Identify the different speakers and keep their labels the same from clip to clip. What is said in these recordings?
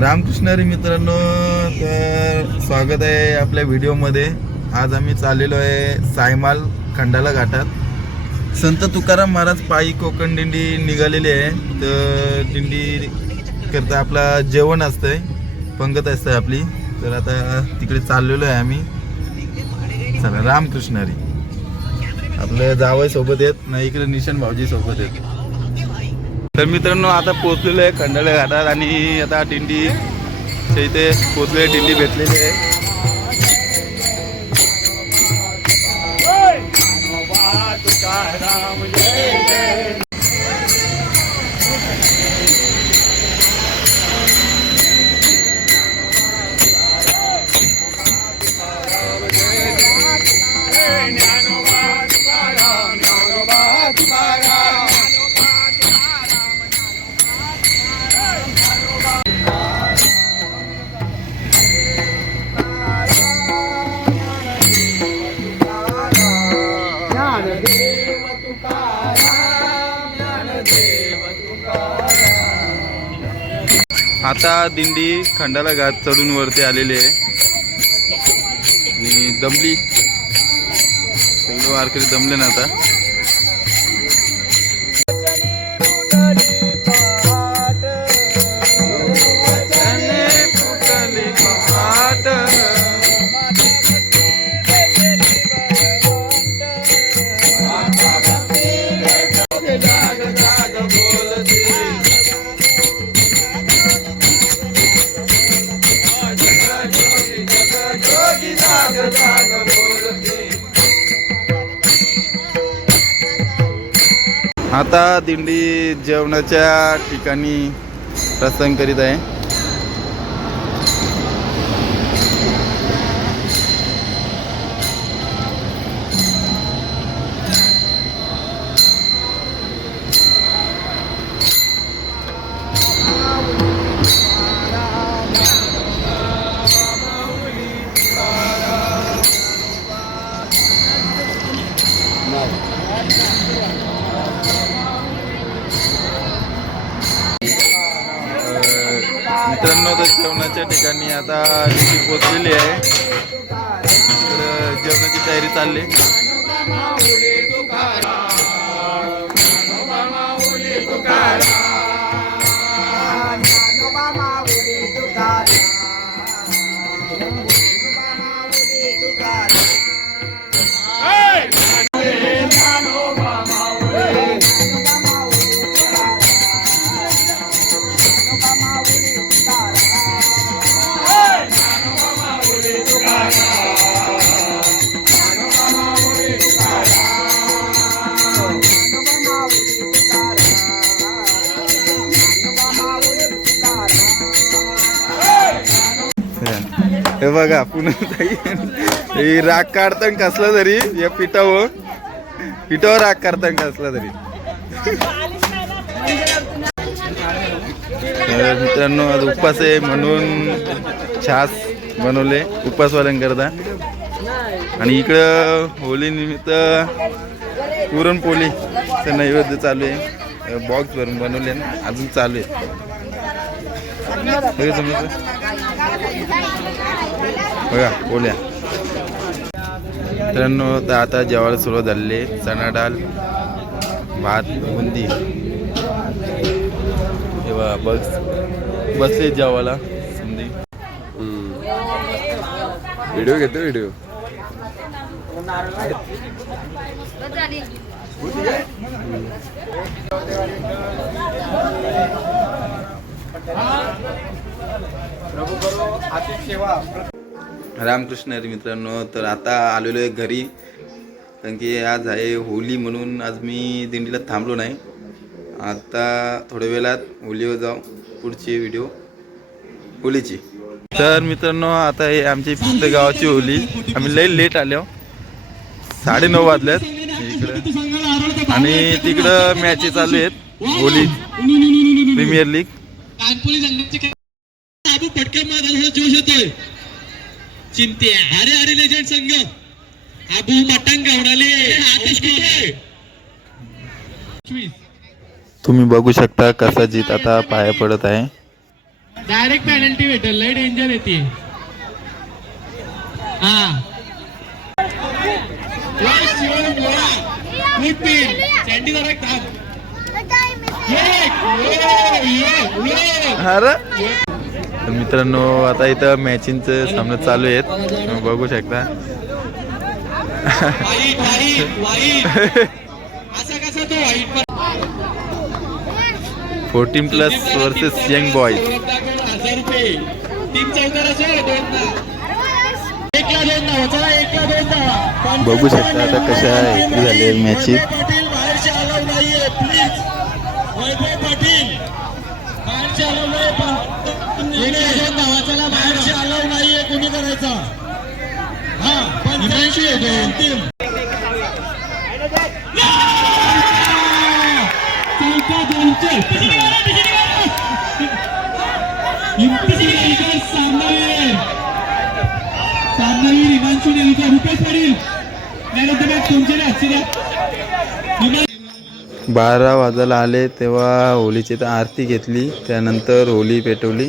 Speaker 1: रामकृष्णारी मित्रांनो तर स्वागत आहे आपल्या व्हिडिओमध्ये. आज आम्ही चाललेलो आहे सायमाल खंडाला घाटात. संत तुकाराम महाराज पायी कोकण दिंडी निघालेली आहे. तर दिंडी करता आपला जेवण असतंय पंगत असते आपली. तर आता तिकडे चाललेलो आहे आम्ही. चला रामकृष्णारी आपल्या जावई सोबत आहेत ना इकडे निशान भाऊजी सोबत आहेत. तर मित्रांनो आता पोहोचलेलो आहे खंडाळा घाटात आणि आता दिंडी इथे पोहोचले दिंडी भेटलेली आहे. आता दिंडी खंडाला घाट चढून वरती आलेली आहे. आणि दमली. सगळे वारकरी दमले ना आता. आता दिंडी जेवणाच्या ठिकाणी प्रस्थान करीत आहे. मित्रांनो तर जेवणाच्या ठिकाणी आता दिंडी पोचलेली आहे. तर जेवणाची तयारी चालली. हे बघा पुन्हा हे राग काढतं कसला तरी या पिठावर. पिठावर राग काढतं कसला तरी. मित्रांनो आज उपवास आहे म्हणून छास बनवले उपवासवाल्यांकरता. आणि इकडं होलीनिमित्त पुरणपोळी चं नैवेद्य चालू आहे. बॉक्स भरून बनवले ना अजून चालू आहे. बघा समजलं? बघा पोळ्या मित्रांनो तर आता जेवायला सुरुवात झालेली आहे. चणा डाळ भात बुंदी. तेव्हा बस बसले जेवायला. संधी.
Speaker 2: व्हिडिओ घेतो व्हिडिओ.
Speaker 1: रामकृष्ण मित्रांनो तर आता आलेलो आहे घरी. कारण की आज आहे होली म्हणून आज मी दिंडीला थांबलो नाही. आता थोड्या वेळात होलीवर जाऊ पुढची व्हिडिओ होलीची. तर मित्रांनो आता हे आमची फक्त गावाची होली. आम्ही लई लेट आलो. साडेनऊ वाजल्यात इकडं. आणि तिकडं मॅचेस चालू आहेत. होली. प्रीमियर लीग
Speaker 3: मागायला जोश येतोय चिंते. अरे अरे लेजंड संघ. आबू मटंग गवडाले आतिश कुठे
Speaker 1: तुम्ही बघू शकता कसा जीत आता पाया पडत आहे.
Speaker 3: डायरेक्ट पेनल्टी भेटेल. लय डेंजर येते हा.
Speaker 1: अरे? तर मित्रांनो आता इथं मॅचिंगचं सामने चालू आहेत. तुम्ही बघू शकता. Fourteen plus versus young boy बघू शकता आता कशा झाली मॅची
Speaker 3: सामनावीर हिमांशू रुपेश पाटील
Speaker 1: बारा वाजायला आले तेव्हा होलीची तर आरती घेतली त्यानंतर होली पेटवली.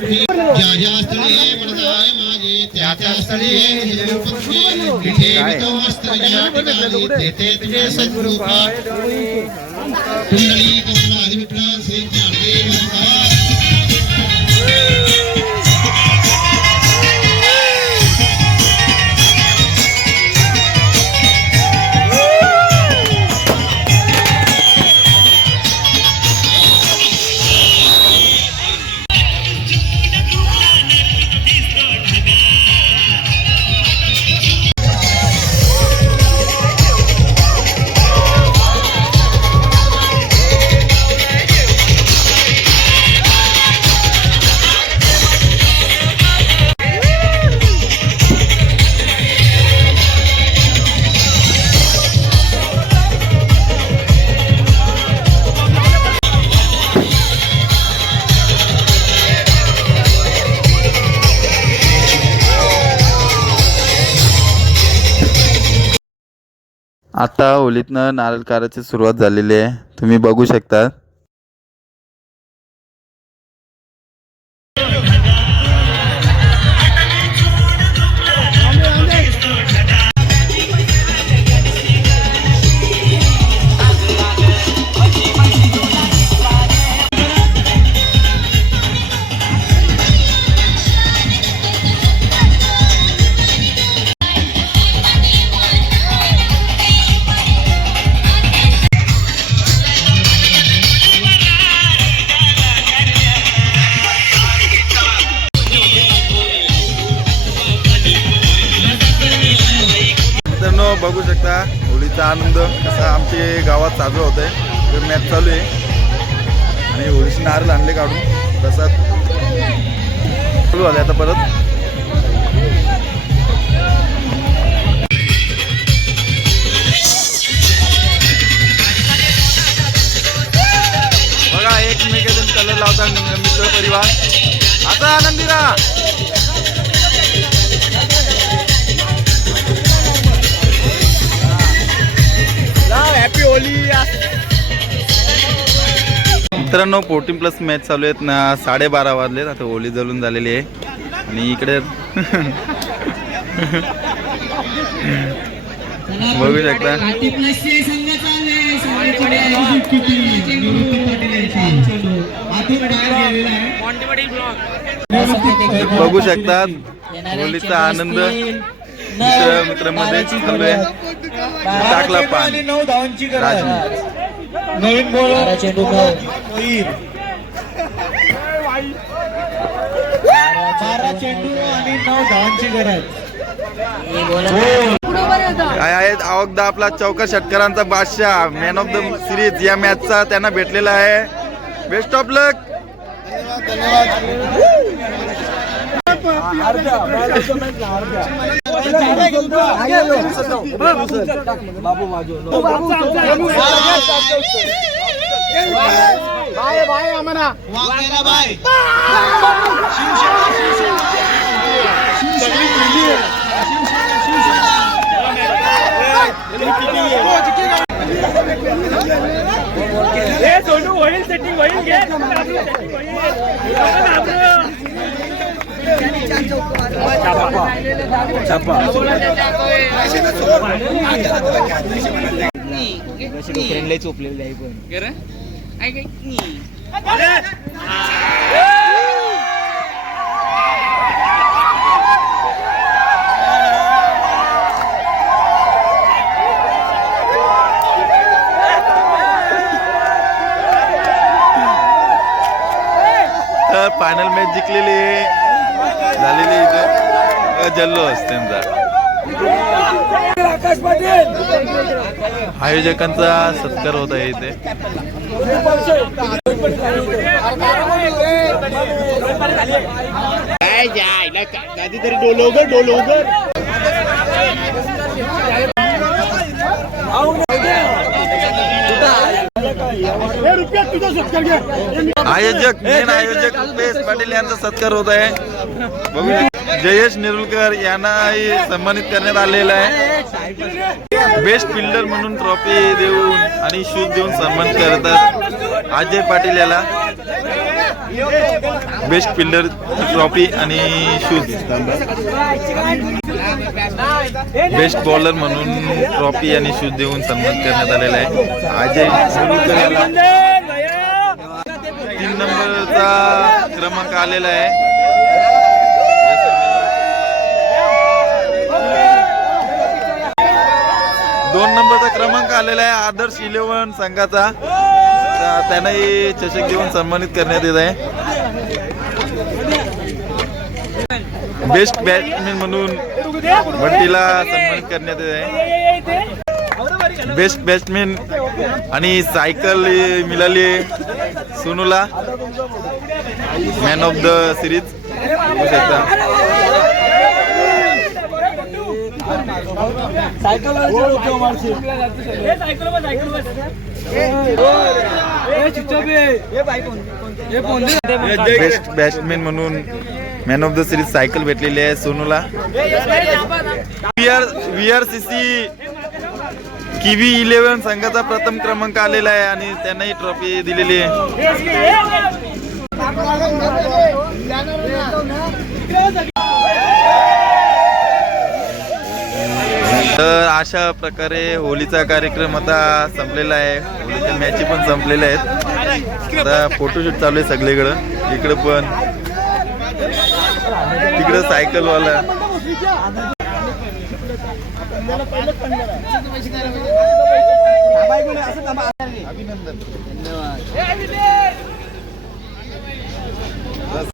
Speaker 2: ज्या ज्या स्थळी वरदाय माझे त्या त्या स्थळी तिथे वस्त्र ज्या ठिकाणी तेथे तुझे सद्रूपा कुंडली कमला
Speaker 1: आता होलीतनं नारळ काराची सुरुवात झालेली आहे. तुम्ही बघू शकता. आनंद. कसा आमचे गावात साजरा होत आहे मॅच चालू आहे. आणि होळीचे नारळ आणले काढून. प्रसाद. चालू झाले आता परत. फोर्टीन प्लस मॅच चालू आहेत. ना साडेबारा वाजलेत. आता होली जळून झालेली आहे. आणि इकडे बघू शकता. बघू शकता. होलीचा आनंद मित्र मित्रांमध्ये चालू आहे. टाकला पाणी
Speaker 3: नऊ धावांची नवीन बॉलर चेंडू बारा चेंडू आणि नऊ धावांची गरज.
Speaker 1: काय आहेत? अवघदा आपला चौका षटकरांचा बादशाह मॅन ऑफ द सिरीज या मॅचचा त्यांना भेटलेला आहे. बेस्ट ऑफ लक
Speaker 2: બાબુ માજો
Speaker 4: ભાઈ ભાઈ અમારા વાકેરા ભાઈ શિવસેના શિવસેના એ સોનું ઓઇલ સેટિંગ ઓઇલ ગેસ આપણે આપણે
Speaker 1: तर फायनल मॅच जिंकलेली झालेली इथं. जल्लोष त्यांचा आयोजकांचा सत्कार होत आहे इथे.
Speaker 2: कधीतरी डोलोगर डोलोगर
Speaker 1: आयोजक मेन आयोजक रुपेश पाटील यांचा सत्कार होत आहे. बघू जयेश नेरुलकर यांनाही सन्मानित करण्यात आलेलं आहे. बेस्ट फिल्डर म्हणून ट्रॉफी देऊन आणि शूज देऊन सन्मान करतात अजय पाटील याला. बेस्ट फिल्डर ट्रॉफी आणि शूज बेस्ट बॉलर म्हणून ट्रॉफी आणि शूज देऊन सन्मान करण्यात आलेला आहे. अजय नेरुलकर याला. तीन नंबरचा क्रमांक आलेला आहे. दोन नंबरचा क्रमांक आलेला आहे आदर्श इलेव्हन संघाचा. त्यांनाही चषक देऊन सन्मानित करण्यात येत आहे. बेस्ट बॅट्समॅन म्हणून भट्टीला सन्मानित करण्यात येत आहे. बेस्ट बॅट्समॅन आणि सायकल मिळाली सोनूला. मॅन ऑफ द सिरीज शकता
Speaker 4: हे सायकल बस सायकल बस हे चुपचाप ये. हे कोण?
Speaker 1: बेस्ट बॅट्समॅन म्हणून man of the series cycle भेटलेली आहे सोनूला V R C C Kiwi eleven संघाचा प्रथम क्रमांक आलेला आहे आणि त्यांनाही ट्रॉफी दिलेली आहे
Speaker 4: हे इसकी, हे, हे.
Speaker 1: तर अशा प्रकारे होलीचा कार्यक्रम आता संपलेला आहे. होलीच्या मॅची पण संपलेल्या आहेत. आता फोटोशूट चालू आहे सगळीकडं. इकडं पण. तिकडं सायकलवाला
Speaker 4: अभिनंदन. धन्यवाद